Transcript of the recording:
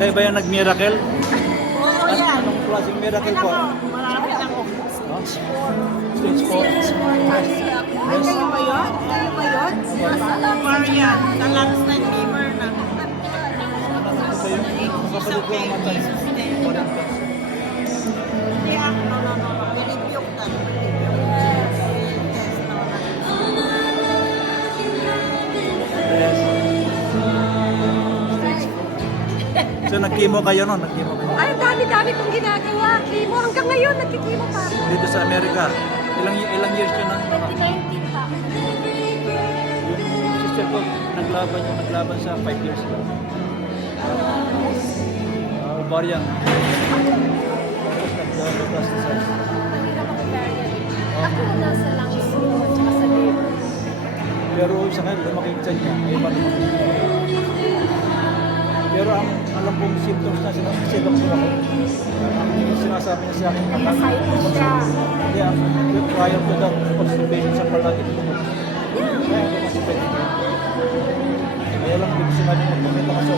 Kayo ba yung nag-miracle? Oo, yan. Anong klaseng miracle po? Marami lang ako. Stage 4. Ay, kayo ba yun? Kayo ba yun? Marian, the lungs and liver na. Kayo, kapatid ko ang matay. Hindi ako, no. Nilibyok na. Yes. So nag-chemo kayo no? Nag-chemo kayo? Ay, dami-dami kong ginagawa. Chemo. Hanggang ngayon, nagkikimo pa. Dito sa Amerika. Ilang years yun ang ano? 2019 pa. Yung sister ko, naglaban sa 5 years lang. Ovarian. Tapos nag-plasticize. Mahirap ako barrier. Ako nasa lungs ko, tsaka sa liver. Pero sa kanya, lumaki yung tiyan niya. Ay, paano pero ang alam kong symptoms na kasi doktor ako, ang sinasabi niya sa akin, Excited siya. hindi, prior to that, constipation sa palagi. Kaya constipation. Kaya lang, hindi ko sinabi magpamita ka sa